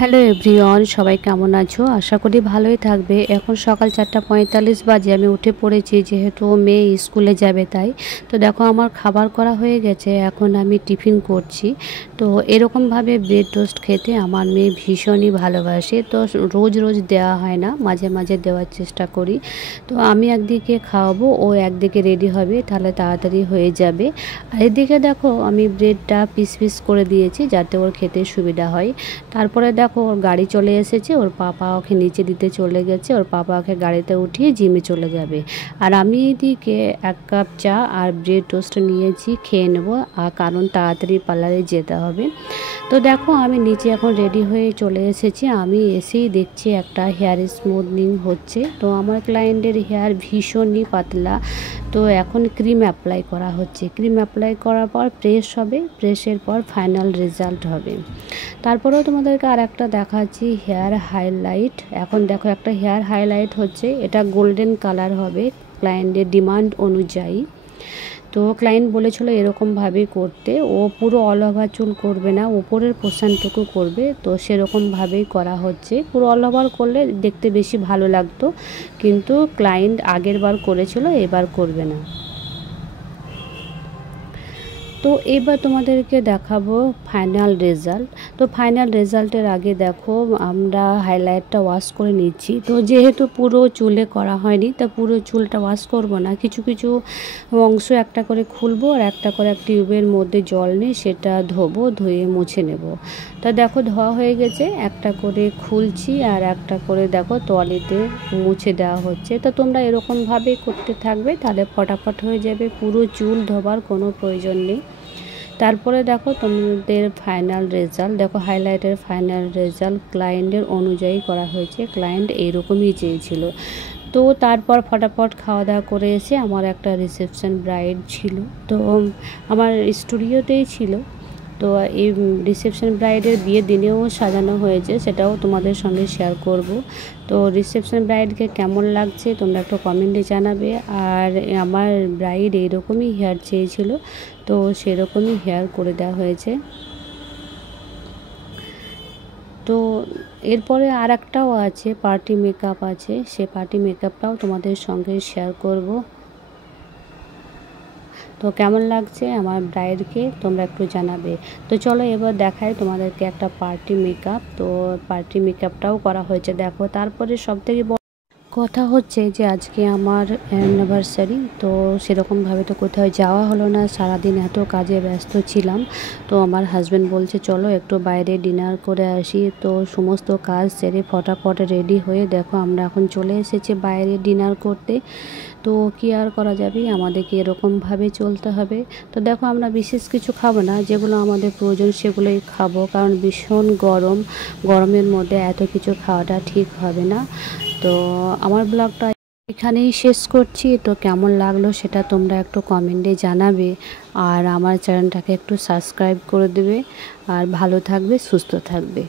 Hello everyone, সবাই কেমন আছো? আশা করি ভালোই থাকবে। এখন সকাল 4:45 বাজে, আমি উঠে পড়েছি যেহেতু মেয়ে স্কুলে যাবে তাই। তো দেখো আমার খাবার করা হয়ে গেছে, এখন আমি টিফিন করছি। তো এরকমভাবে ব্রেড টোস্ট খেতে আমার মেয়ে ভীষণই ভালোবাসে। তো রোজ রোজ দেওয়া হয় না, মাঝে মাঝে দেওয়ার চেষ্টা করি। তো আমি একদিকে খাওয়াবো, ও একদিকে রেডি হবে, তাহলে তাড়াতাড়ি হয়ে যাবে। আর এদিকে দেখো আমি ব্রেডটা পিস পিস করে দিয়েছি যাতে ওর খেতে সুবিধা হয়। তারপরে দেখো ওর গাড়ি চলে এসেছে, ওর পাপা ওকে নিচে দিতে চলে গেছে, ওর পাপা ওকে গাড়িতে উঠিয়ে জিমে চলে যাবে। আর আমি এদিকে 1 কাপ চা আর ব্রেড টোস্ট নিয়েছি, খেয়ে নেবো, আর কারণ তাড়াতাড়ি পার্লারে যেতে হবে। তো দেখো আমি নিচে এখন রেডি হয়ে চলে এসেছি। আমি এসেই দেখছি একটা হেয়ার স্মুথনিং হচ্ছে। তো আমার ক্লায়েন্টের হেয়ার ভীষণই পাতলা, তো এখন ক্রিম অ্যাপ্লাই করা হচ্ছে। ক্রিম অ্যাপ্লাই করার পর প্রেস হবে, প্রেসের পর ফাইনাল রেজাল্ট হবে। তারপরেও তোমাদেরকে আর একটা দেখাচ্ছি হেয়ার হাইলাইট। এখন দেখো একটা হেয়ার হাইলাইট হচ্ছে, এটা গোল্ডেন কালার হবে ক্লায়েন্টের ডিমান্ড অনুযায়ী। তো ক্লায়েন্ট বলেছিল এরকমভাবেই করতে, ও পুরো অল ওভার চুল করবে না, উপরের পোর্শনটুকু করবে। তো সেরকমভাবেই করা হচ্ছে। পুরো অল ওভার করলে দেখতে বেশি ভালো লাগতো, কিন্তু ক্লায়েন্ট আগের বার করেছিল, এবার করবে না। তো এবার তোমাদেরকে দেখাবো ফাইনাল রেজাল্ট। তো ফাইনাল রেজাল্টের আগে দেখো আমরা হাইলাইটটা ওয়াশ করে নিচ্ছি। তো যেহেতু পুরো চুলে করা হয়নি, তা পুরো চুলটা ওয়াশ করব না, কিছু কিছু অংশ একটা করে খুলবো আর একটা করে টিউবের মধ্যে জল নিয়ে সেটা ধোবো, ধুয়ে মুছে নেব। তা দেখো ধোয়া হয়ে গেছে, একটা করে খুলছি আর একটা করে দেখো তোয়ালিতে মুছে দেওয়া হচ্ছে। তো তোমরা এরকমভাবেই করতে থাকবে, তাহলে ফটাফট হয়ে যাবে, পুরো চুল ধোবার কোনো প্রয়োজন নেই। তারপরে দেখো তোমাদের ফাইনাল রেজাল্ট, দেখো হাইলাইটের ফাইনাল রেজাল্ট ক্লায়েন্টের অনুযায়ী করা হয়েছে, ক্লায়েন্ট এইরকমই চেয়েছিল। তো তারপর ফটাফট খাওয়া দাওয়া করে এসে আমার একটা রিসেপশন ব্রাইড ছিল, তো আমার স্টুডিওতেই ছিল। তো এই রিসেপশন ব্রাইডের বিয়ের দিনেও সাজানো হয়েছে, সেটাও তোমাদের সঙ্গে শেয়ার করব। তো রিসেপশন ব্রাইডকে কেমন লাগছে তোমরা একটু কমেন্টে জানাবে। আর আমার ব্রাইড এইরকমই হেয়ার চেয়েছিল, তো সেরকমই হেয়ার করে দেওয়া হয়েছে। তো এরপরে আর একটাও আছে, পার্টি মেকআপ আছে, সে পার্টি মেকআপটাও তোমাদের সঙ্গে শেয়ার করব। তো কেমন লাগছে আমার ব্রাইডকে তোমরা একটু জানাবে। তো চলো এবার দেখাই তোমাদেরকে একটা পার্টি মেকআপ। তো পার্টি মেকআপটাও করা হয়েছে দেখো। তারপরে সবথেকে কথা হচ্ছে যে আজকে আমার অ্যানিভার্সারি, তো সেরকমভাবে তো কোথাও যাওয়া হলো না, সারাদিন এত কাজে ব্যস্ত ছিলাম। তো আমার হাজব্যান্ড বলছে চলো একটু বাইরে ডিনার করে আসি। তো সমস্ত কাজ সেরে ফটাফট রেডি হয়ে দেখো আমরা এখন চলে এসেছি বাইরে ডিনার করতে। তো কি আর করা যাবে, আমাদেরকে এরকমভাবে চলতে হবে। তো দেখো আমরা বিশেষ কিছু খাবো না, যেগুলো আমাদের প্রয়োজন সেগুলোই খাবো, কারণ ভীষণ গরম, গরমের মধ্যে এত কিছু খাওয়াটা ঠিক হবে না। তো আমার ব্লগটা এখানেই শেষ করছি। তো কেমন লাগলো সেটা তোমরা একটু কমেন্টে জানাবে, আর আমার চ্যানেলটাকে একটু সাবস্ক্রাইব করে দেবে। আর ভালো থাকবে, সুস্থ থাকবে।